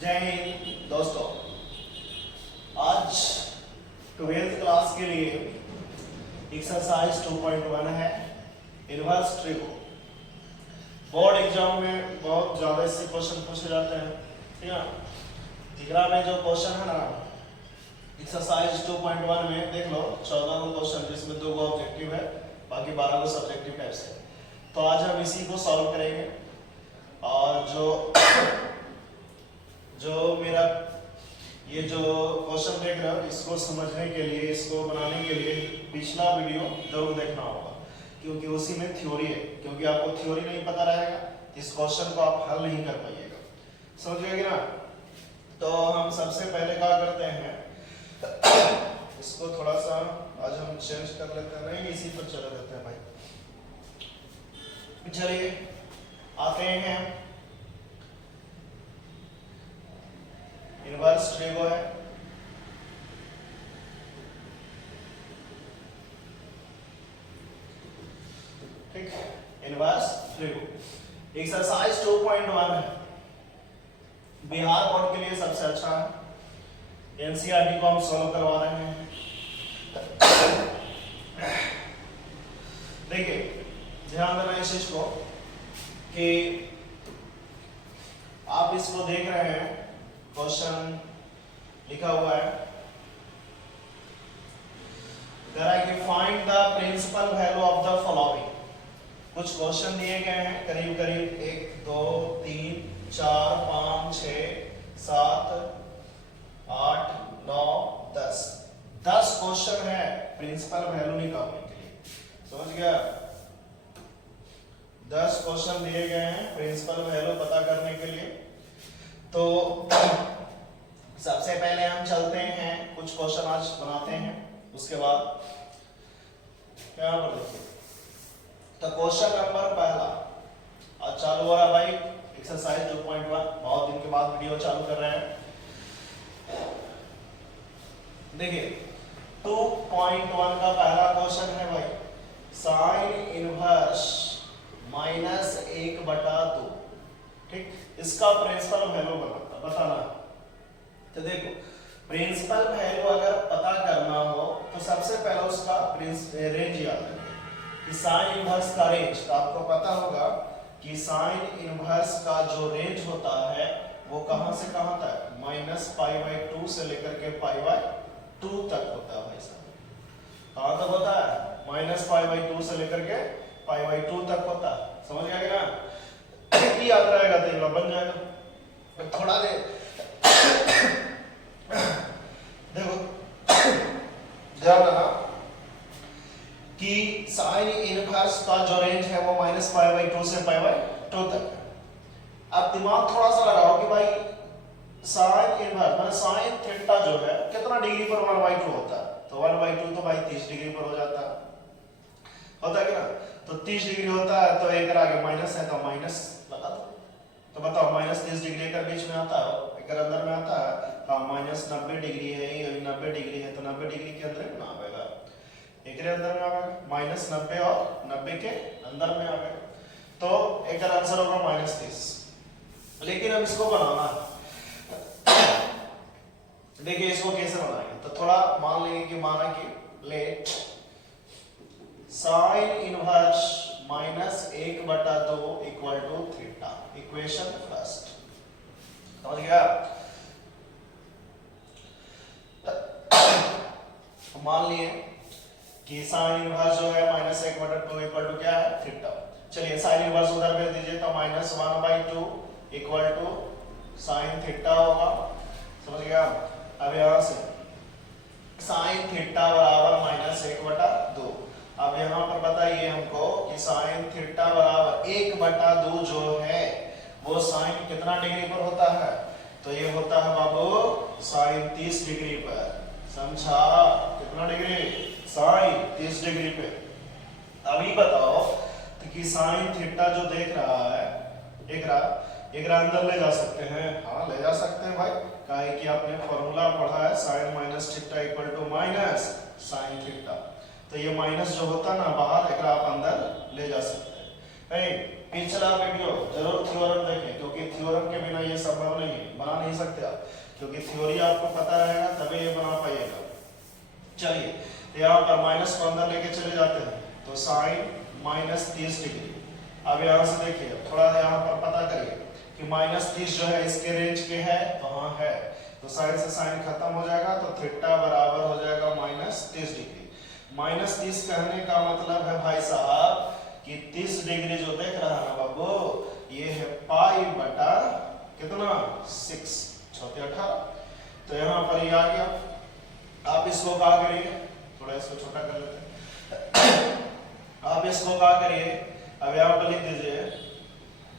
जय हिंद दोस्तों। आज 12th क्लास के लिए एक्सरसाइज 2.1 है इनवर्स ट्रिगो। बोर्ड एग्जाम में बहुत ज्यादा इससे क्वेश्चन पूछे जाते हैं, ठीक है। तीसरा में जो क्वेश्चन है ना एक्सरसाइज 2.1 में देख लो 14 को क्वेश्चन, जिसमें 2 को ऑब्जेक्टिव है, बाकी 12 को सब्जेक्टिव टाइप से। तो आज हम इसी को सॉल्व करेंगे। और जो मेरा ये जो क्वेश्चन देख रहे हो, इसको समझने के लिए, इसको बनाने के लिए पिछला वीडियो जरूर देखना होगा, क्योंकि उसी में थ्योरी है। क्योंकि आपको थ्योरी नहीं पता रहेगा, इस क्वेश्चन को आप हल नहीं कर पाइएगा। समझ गए कि ना? तो हम सबसे पहले क्या करते हैं, इसको थोड़ा सा आज हम चेंज कर लेते हैं। नहीं, इसी पर चले जाते हैं भाई। चलिए आते हैं, इनवर्स ट्रिगो है। ठीक, इनवर्स ट्रिगो एक्सरसाइज 2.1 है। बिहार बोर्ड के लिए सबसे अच्छा है। एनसीईआरटी को हम सॉल्व करवा रहे हैं। देखिए ध्यान देना इस चीज को कि आप इसको देख रहे हैं, क्वेश्चन लिखा हुआ है, कह रहा है कि find the principal value of the following. कुछ क्वेश्चन दिए गए हैं, करीब करीब 1 2 3 4 5 6 7 8 9 10 क्वेश्चन है प्रिंसिपल वैल्यू निकालने के लिए। समझ गया? 10 क्वेश्चन दिए गए हैं प्रिंसिपल वैल्यू पता करने के लिए। तो सबसे पहले हम चलते हैं, कुछ क्वेश्चन आज बनाते हैं, उसके बाद क्या पर देखिए। तो क्वेश्चन नंबर पहला आज चालू हो रहा है भाई, एक्सरसाइज 2.1। बहुत दिन के बाद वीडियो चालू कर रहे हैं। देखिए 2.1 का पहला क्वेश्चन है भाई, साइन इनवर्स -1/2। ठीक, इसका प्रिंसिपल वैल्यू बताना। तो देखो प्रिंसिपल वैल्यू अगर पता करना हो तो सबसे पहले उसका रेंज याद रखें कि साइन इनवर्स का रेंज। तो आपको पता होगा कि साइन इनवर्स का जो रेंज होता है वो कहां से कहां तक, -π/2 से लेकर के π/2 तक होता है भाई साहब। कहां तक होता है? -π/2 से लेकर के π/2 तक होता है। समझ गया कि ना? याद रहेगा तो बन जाएगा। थोड़ा दे देखो ध्यान रखना कि साइन इनवर्स का जो रेंज है वो -π/2 से π/2 तक है। अब दिमाग थोड़ा सा लगाओ कि भाई साइन इनवर्स मतलब साइन थीटा जो है कितना डिग्री पर 1/2 होता है? तो 1/2 तो भाई 30 डिग्री पर हो जाता है, होता है कि ना? तो 30 डिग्री होता है, तो एक आगे माइनस है तो माइनस लगा दो। तो बताओ -30 डिग्री के बीच में आता है, एक अंदर में आता है। हाँ, -90 डिग्री है, ये 90 डिग्री है, तो 90 डिग्री के अंदर में आएगा, एक अंदर में आएगा। -90 और 90 के अंदर में आएगा, तो एक आंसर होगा -30। लेकिन अब इसको बनाना है। देखिए इसको कैसे बनाएंगे, तो थोड़ा मान लेंगे कि माना कि late sine inverse -1/2 = theta. Equation first, समझ गया? मान लिए कि साइन इनवर्स जो है -1/2 क्या है? थीटा। चलिए साइन इनवर्स उधर भेज दीजिए, तो -1/2 = साइन थीटा होगा। समझ गया? अब यहां से साइन थीटा बराबर -1/2। अब यहाँ पर बताइए हमको कि साइन थीटा बराबर 1/2 जो है वो साइन कितना डिग्री पर होता है? तो ये होता है बाबू साइन 30 डिग्री पर। समझा? कितना डिग्री? साइन 30 डिग्री पे। अभी बताओ तो कि साइन थीटा जो देख रहा है, एक अंदर ले जा सकते हैं? हाँ ले जा सकते हैं भाई, काहे कि आपने फॉर्मूला पढ़ा है साइन -θ = साइन थीटा। तो ये माइनस जो होता ना बाहर, एक आप अंदर ले जा सकते हैं। पिछला वीडियो जरूर थ्योरम देखें, क्योंकि थ्योरम के बिना ये संभव नहीं है, बना नहीं सकते आप, क्योंकि थ्योरी आपको पता रहेगा तभी ये बना पाइएगा। चलिए तो यहाँ पर माइनस को अंदर लेके चले जाते हैं, तो साइन माइनस 30 डिग्री। अब यहाँ से देखिए थोड़ा यहाँ पर पता करिए कि माइनस 30 जो है इसके रेंज के है, तो हाँ है, तो साइन से साइन खत्म हो जाएगा, तो थीटा बराबर हो जाएगा माइनस 30 डिग्री। माइनस 30 कहने का मतलब है भाई साहब कि 30 डिग्री जो देख रहा है ना बाबू, ये है पाई बटा कितना 6 चौथे 18। तो यहाँ पर ये आ गया। आप इसको क्या करिए, थोड़ा इसको छोटा कर लेते हैं। आप इसको क्या करिए, अब यहाँ पर लिख दीजिए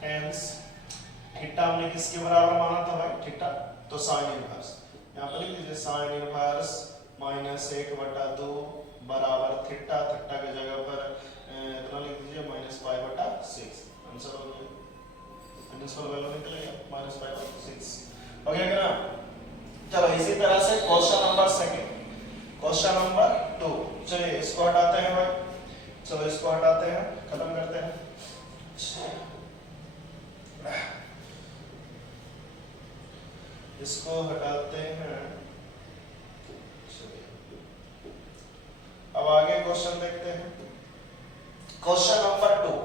हेंस थीटा हमने किसके बराबर माना था भाई, थीटा, तो साइन इनवर्स। यहाँ पर लिख दीजिए साइन इनवर्स माइनस 1/2 बराबर थीटा, थीटा की जगह पर इतना लिख दीजिए माइनस पाई बटा 6। आंसर हो गया, आंसर वैल्यू निकलेगा माइनस पाई बटा 6 हो गया क्या ना। चलो इसी तरह से question number second, question number 2। चलिए इसको हटाते हैं भाई, चलो इसको हटाते हैं, खत्म करते हैं। इसको हटाते हैं। अब आगे क्वेश्चन देखते हैं, क्वेश्चन नंबर 2,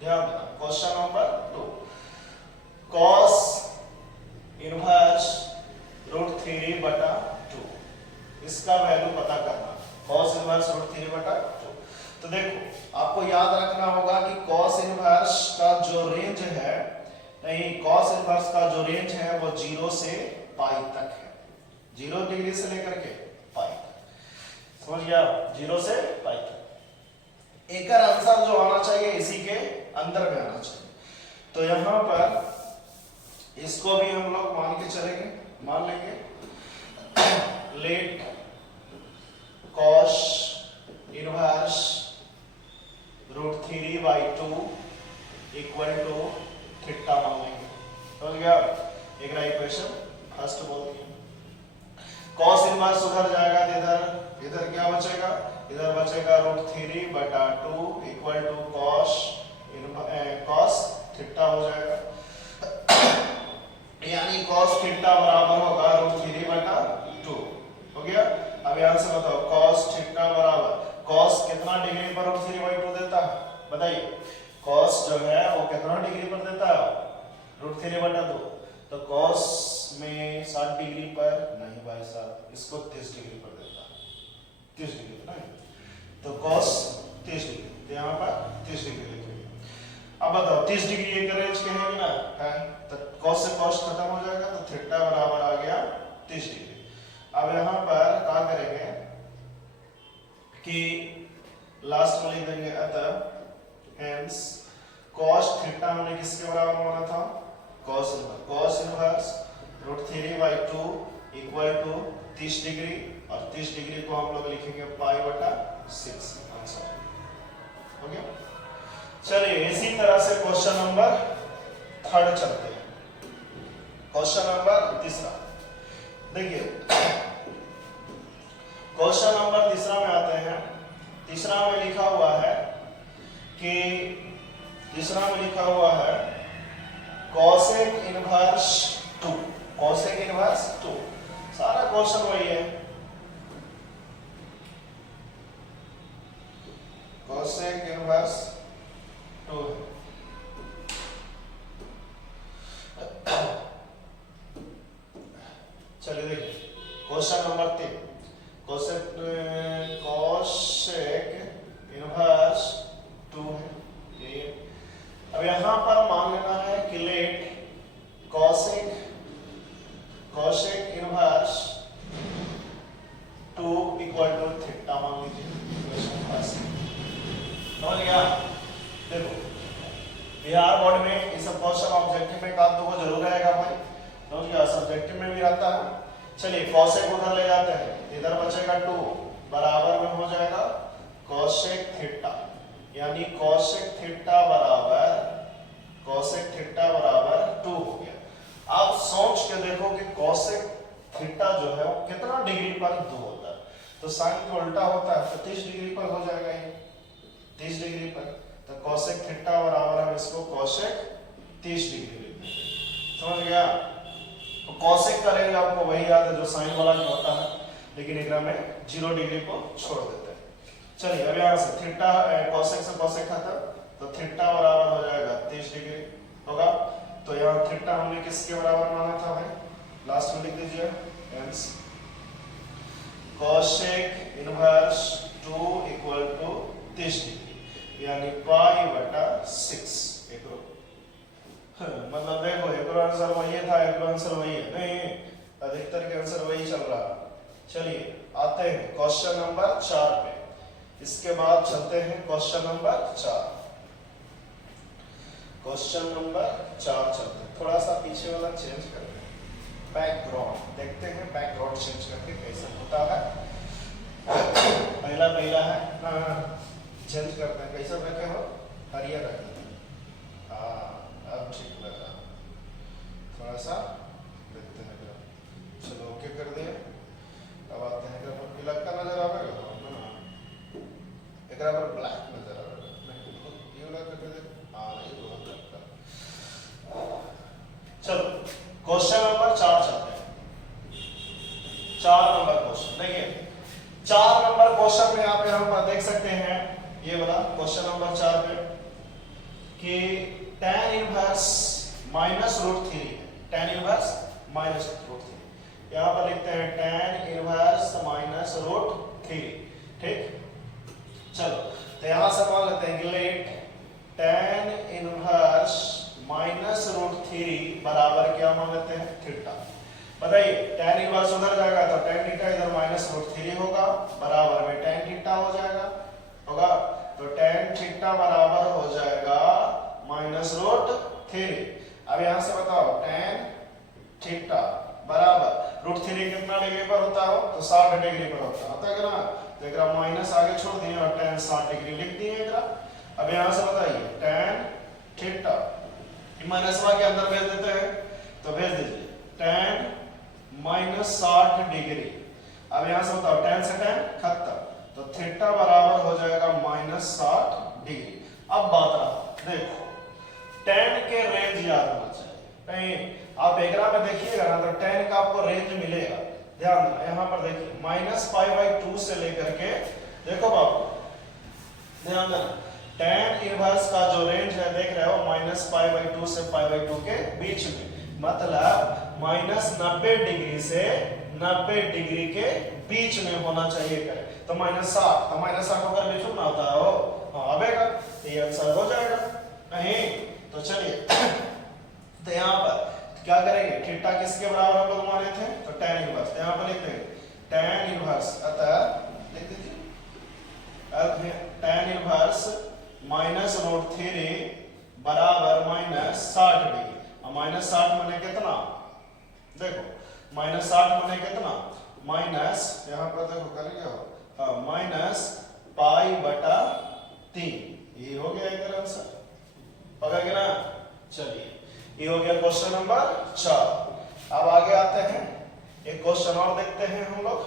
ध्यान देना, क्वेश्चन नंबर 2, cos इनवर्स √3/2, इसका वैल्यू पता करना, cos इनवर्स √3/2। तो देखो आपको याद रखना होगा कि cos इनवर्स का जो रेंज है, नहीं cos इनवर्स का जो रेंज है वो 0 से पाई तक है, 0 डिग्री से लेकर के पाई तक, समझ गया, 0 से पाई तक। एक आंसर जो आना चाहिए इसी के अंदर में आना चाहिए। तो यहां पर इसको भी हम लोग मान के चलेंगे, मान लेंगे let cos inverse √3/2 equal to theta मान लेंगे, समझ गया। एक ना इक्वेशन फर्स्ट बोल दिया, cos इनवर्स उधर जाएगा, इधर क्या बचेगा, इधर बचेगा √3/2 इक्वल टू cos थीटा हो जाएगा, यानी cos थीटा बराबर होगा √3/2 हो गया। अब यहां से बताओ cos थीटा बराबर, cos कितना डिग्री पर √3/2 देता है बताइए, cos जो है वो कितना डिग्री पर देता है √3/2, तो cos में 60 डिग्री पर नहीं भाई साहब, इसको 30 डिग्री पर देता है, 30 डिग्री पर नहीं, तो cos 30 डिग्री, तो यहाँ पर 30 डिग्री लिखेंगे। अब बताओ 30 डिग्री एक रेंज के है ना, है, तो cos से cos खत्म हो जाएगा, तो थीटा बराबर आ गया 30 डिग्री। अब यहाँ पर क्या करेंगे कि लास्ट में लिख देंगे अतः हेंस cos थीटा हमने किसके बराबर माना था, cos inverse √3/2 equal to 30 degree, और 30 डिग्री को हम लोग लिखेंगे पाई बटा 6, आंसर हो गया। चलिए इसी तरह से क्वेश्चन नंबर 3 चलते हैं, क्वेश्चन नंबर 3 देखिए, क्वेश्चन नंबर 3 में आते हैं। 3 में लिखा हुआ है कि 3 में लिखा हुआ है cosec इनवर्स 2, cosec इनवर्स 2, सारा क्वेश्चन वही है, cosec इनवर्स 2 चलिए देखिए क्वेश्चन नंबर 3, cosec इनवर्स 2 है, यही है। अब यहां पर मान लेना है कि let cosec inverse 2 equal to theta मान लीजिए, इक्वेशन फर्स्ट, समझ गया। देखो बिहार बोर्ड में ये सब क्वेश्चन ऑब्जेक्टिव में का दो जरूर रहेगा भाई, समझ गया, सब्जेक्टिव में भी रहता है। चलिए cosec उधर ले जाते हैं, इधर बचेगा 2 बराबर में हो जाएगा cosec थीटा, यानी cosec थीटा बराबर 2 हो गया। आप सोच के देखो कि cosec थीटा जो है वो कितना डिग्री पर 2 होता है, तो साइन का उल्टा होता है, तो 30 डिग्री पर हो जाएगा ये, 30 डिग्री पर, तो कोसेक थीटा बराबर हम इसको कोसेक 30 डिग्री लिख देंगे। समझ गया? तो कोसेक का रेंज आपको वही याद है जो साइन वाला जो होता है, लेकिन एकरा में 0 डिग्री को छोड़ देते हैं। चलिए अब यहाँ से थीटा कोसेक से कोसेक खत्म, तो थीटा बराबर हो जाएगा 30 डिग्री होगा। तो यहाँ थीटा हमने किसके बराबर माना था भाई? लास्ट में लिख दीजिए hence cosec inverse 2 equal to 30 degree यानी पाई बटा 6। मतलब देखो एक आंसर वही था, एक आंसर वही है नहीं, अधिकतर के आंसर वही चल रहा है। चलिए आते हैं क्वेश्चन नंबर 4 पे। इसके बाद चलते हैं क्वेश्चन नंबर 4। क्वेश्चन नंबर 4 चलते हैं, थोड़ा सा पीछे वाला चेंज करते हैं, बैकग्राउंड देखते हैं, बैकग्राउंड चेंज करके कैसा होता है। पहला है चेंज करते हैं, कैसा रखे हो? हरियर रखे। अब ठीक लग रहा, थोड़ा सा देखते हैं। चलो ओके कर दिए। अब आते हैं पर पीला का नजर आएगा, एक पर ब्लैक नजर आएगा, नहीं ये वाला कर दे। हां ये बहुत लगता है। चलो क्वेश्चन नंबर 4 चलते हैं। 4 नंबर क्वेश्चन देखिए, 4 नंबर क्वेश्चन में आप यहां पर देख सकते हैं ये वाला क्वेश्चन नंबर 4 पे कि tan इनवर्स माइनस रूट 3 है। tan इनवर्स माइनस रूट 3 यहां पर लिखते हैं tan इनवर्स माइनस रूट 3। ठीक, चलो तो यहां से मान लेते हैं कि let tan inverse minus root 3 बराबर क्या मान लेते हैं? थीटा। बताइए tan इनवर्स उधर जाएगा तो tan थीटा इधर माइनस रूट 3 होगा, बराबर में tan थीटा हो जाएगा होगा। तो tan थीटा बराबर हो जाएगा माइनस रूट 3। अब यहां से बताओ tan थीटा बराबर रूट 3 कितना डिग्री पर होता हो? तो 60 डिग्री पर होता है ना। तो एकरा माइनस आगे छोड़ दिए और tan 60 डिग्री लिख दिए एकरा। अब यहां से बताइए tan थीटा माइनस के अंदर भेज देते हैं, तो भेज दीजिए tan माइनस 60 डिग्री। अब यहां से बताओ tan से tan खत्म, तो थीटा बराबर हो जाएगा माइनस 60 डिग्री। अब बात रहा देखो tan के रेंज याद होना चाहिए, कहीं आप एकरा में देखिएगा ना तो tan का आपको रेंज मिलेगा। ध्यान देना यहां पर देखिए माइनस पाई बाई 2 से लेकर के, देखो बाबू ध्यान देना tan इनवर्स का जो रेंज है देख रहे हो माइनस पाई बाई 2 से पाई बाई 2 के बीच में, मतलब माइनस 90 डिग्री से 90 डिग्री के बीच में होना चाहिए करे। तो माइनस 60, तो माइनस 60 होकर बीच में ना होता हो, हाँ आवेगा, तो ये आंसर हो जाएगा नहीं। तो चलिए तो यहाँ पर क्या करेंगे, थीटा किसके बराबर हम लोग माने थे? तो tan इनवर्स। तो यहाँ पर लिखते हैं tan इनवर्स, अतः लिख दीजिए अब tan इनवर्स माइनस रूट 3 बराबर माइनस 60 डिग्री। और माइनस 60 माने कितना? देखो माइनस 60 माने कितना? माइनस यहाँ पर देखो करेंगे हो माइनस पाई बटा 3। ये हो गया एक आंसर, पकड़ गया ना। चलिए ये हो गया क्वेश्चन नंबर 4। अब आगे आते हैं, एक क्वेश्चन और देखते हैं हम लोग,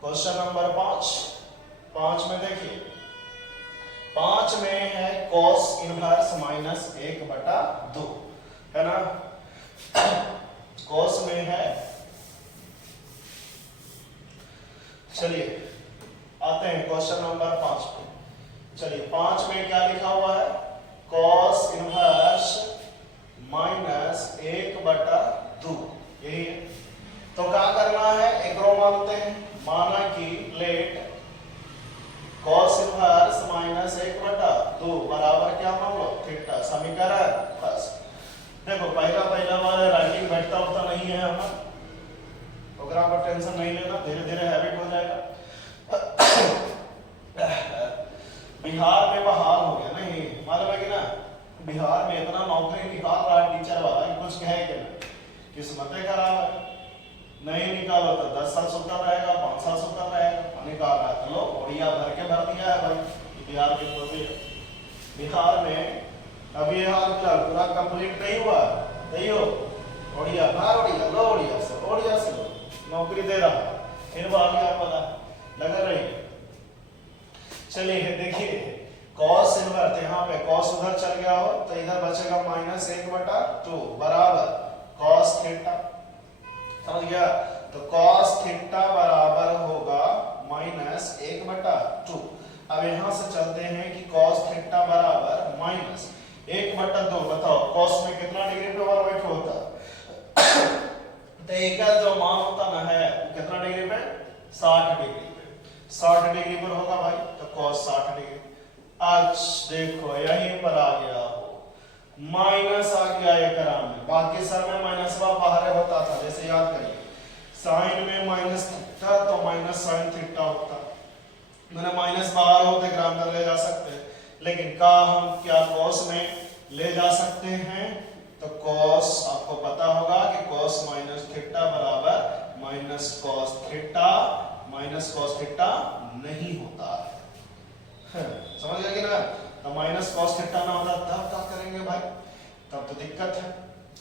क्वेश्चन नंबर 5। 5 में देखिए 5 में है cos इनवर्स माइनस 1/2 है ना। cos में है, चलिए आते हैं क्वेश्चन नंबर 5 पे। चलिए 5 में क्या लिखा हुआ है? cos इनवर्स माइनस 1/2 यही है। तो क्या करना है, एक रो मानते हैं, माना कि लेट cos इनवर्स माइनस 1/2 बराबर क्या मान लो? थीटा। समीकरण बस देखो पहला हमारे राइटिंग बैठता उठता नहीं है हमारा, प्रोग्राम पर टेंशन नहीं लेना, धीरे धीरे हैबिट हो जाएगा। बिहार में बहाल हो गया नहीं, मालूम है कि ना, बिहार में इतना नौकरी निकाल रहा है टीचर वाला, कुछ कहे कि नहीं, किस्मतें खराब है। नहीं निकालो तो 10 साल सुनता रहेगा, 5 साल सुनता रहेगा, निकाल रहा है तो लो ओडिया भर के भर दिया है भाई बिहार के पूरे। बिहार में अभी हाल फिलहाल पूरा कंप्लीट नहीं हुआ, नहीं हो ओडिया बाहर ओडिया लो, ओडिया से लो नौकरी दे रहा है, फिर बाहर क्या पता लगा रही। चलिए देखिए cos इनवर्स यहाँ पे cos उधर चल गया हो तो इधर बचेगा -1/2 बराबर cos थीटा। समझ गया? तो cos थीटा बराबर होगा -1/2। अब यहां से चलते हैं कि cos थीटा बराबर -1/2। बताओ cos में कितना डिग्री पे ओवरलेप होता है? तो एक का जो मान होता ना है कितना डिग्री पे? 60 डिग्री पे। 60 डिग्री पर होगा भाई, तो cos 60 डिग्री। आज देखो यहीं पर आ गया हो, माइनस आ गया एक में, बाकी सब में माइनस बाहर होता था। जैसे याद करिए साइन में माइनस था तो माइनस साइन थीटा होता, मैंने माइनस बाहर होते ग्राम अंदर ले जा सकते हैं, लेकिन का हम क्या cos में ले जा सकते हैं? तो cos आपको पता होगा कि cos माइनस थीटा बराबर minus cos theta, minus cos theta नहीं होता है। समझ गए कि ना? तो माइनस cos थीटा ना होता तब क्या करेंगे भाई? तब तो दिक्कत है।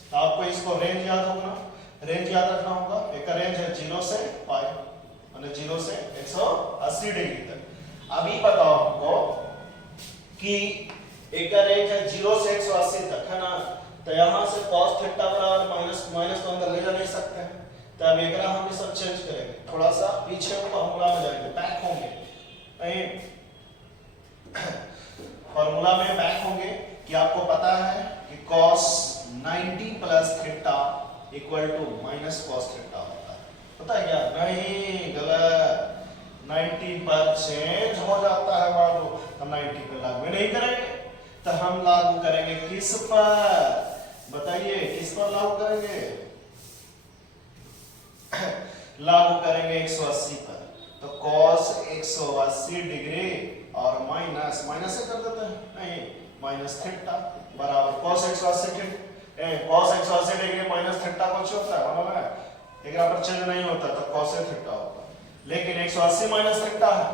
तो आपको इसको रेंज याद होगा, रेंज याद रखना होगा। एक रेंज है 0 से पाई, माने 0 से 180 डिग्री तक। अभी बताओ हमको कि एक रेंज है 0 से 180 तक, है ना? तो यहां से cos थीटा बराबर माइनस तो अंदर ले जा नहीं सकते हैं, तो अब एक हम ये सब चेंज करेंगे, थोड़ा सा पीछे फॉर्मूला में जाएंगे, बैक होंगे फॉर्मूला में बैक होंगे कि आपको पता है कि cos 90 plus theta equal to minus cos theta होता है। पता है क्या? नहीं, गलत। 90 पर चेंज हो जाता है बाबू, हम 90 पे लागू नहीं करेंगे, तो हम लागू करेंगे किस पर? बताइए किस पर लागू करेंगे? लागू करेंगे 180 पर। तो cos 180 डिग्री और माइनस से कर देते हैं, नहीं माइनस थीटा बराबर cos 180 डिग्री माइनस थीटा कुछ होता है, मालूम है? एक पर चेंज नहीं होता तो cos थीटा होता, लेकिन 180 माइनस थीटा है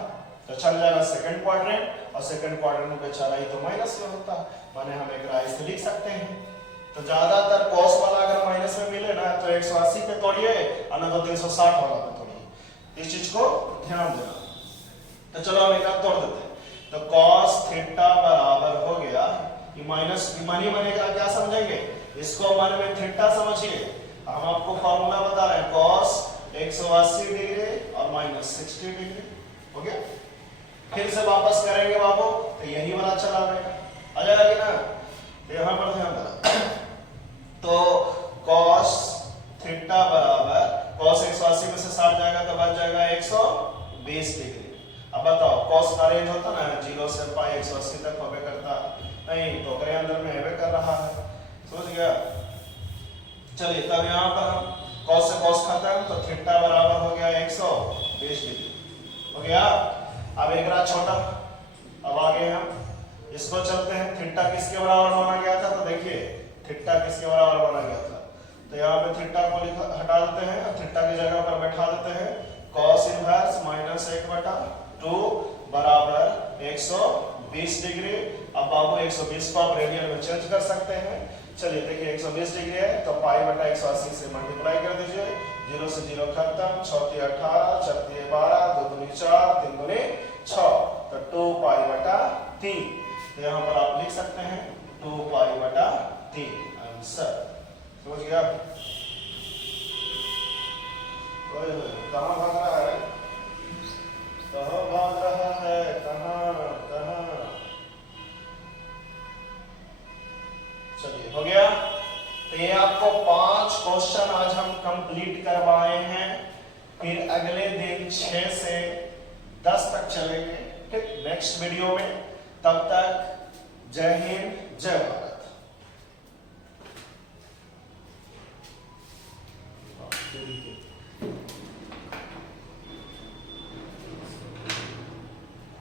तो चल जाएगा सेकंड क्वाड्रेंट, और सेकंड क्वाड्रेंट में बेचारा ही तो माइनस में होता है, माने हम एक राय से लिख सकते हैं। तो ज्यादातर cos वाला अगर माइनस में मिले ना तो 180 पे तोड़िए और ना तो 360 वाला पे तोड़िए, इस चीज को ध्यान देना। तो चलो हम एक तोड़ देते हैं। तो cos थीटा बराबर हो गया कि माइनस मानी बनेगा, क्या समझेंगे इसको? मन में थीटा समझिए, हम आपको फॉर्मूला बता रहे हैं cos 180 डिग्री और माइनस 60 डिग्री हो गया। फिर से वापस करेंगे बाबू तो यही वाला चला रहेगा, आ जाएगा कि ना? तो यहां पर ध्यान देना। तो cos थीटा बराबर cos 180 में से 60 जाएगा तो बच जाएगा 120 डिग्री। अब बताओ cos का रेंज होता ना 0 से पाई 180 तक होवे करता, नहीं तो करे अंदर में हेवे कर रहा है, समझ गया? चलिए तब यहाँ पर हम cos से cos खत्म, तो थीटा बराबर हो गया 120 डिग्री हो गया। अब एक रात छोटा, अब आगे हम इसको चलते हैं। थीटा किसके बराबर माना गया था? तो देखिए थीटा किसके बराबर माना गया था, तो यहाँ पे थीटा को हटा देते हैं और थीटा की जगह पर बैठा देते हैं cos इनवर्स -1/2 बराबर 120 डिग्री। अब बाबू 120 को आप रेडियन में चेंज कर सकते हैं। चलिए देखिए 120 डिग्री है तो π/180 से मल्टीप्लाई कर दीजिए, 0 से 0 खत्म, 6 × 18, 4 × 12, 2 × 4, 3 × 6, तो 2π/3। तो यहाँ पर आप लिख सकते हैं 2π/3 आंसर। समझ गया? कहाँ भाग रहा है? कहाँ भाग रहा है? कहाँ? चलिए हो गया। तो ये आपको 5 क्वेश्चन आज हम कंप्लीट करवाए हैं, फिर अगले दिन 6 से 10 तक चलेंगे, ठीक, नेक्स्ट वीडियो में। तब तक जय हिंद, जय भारत।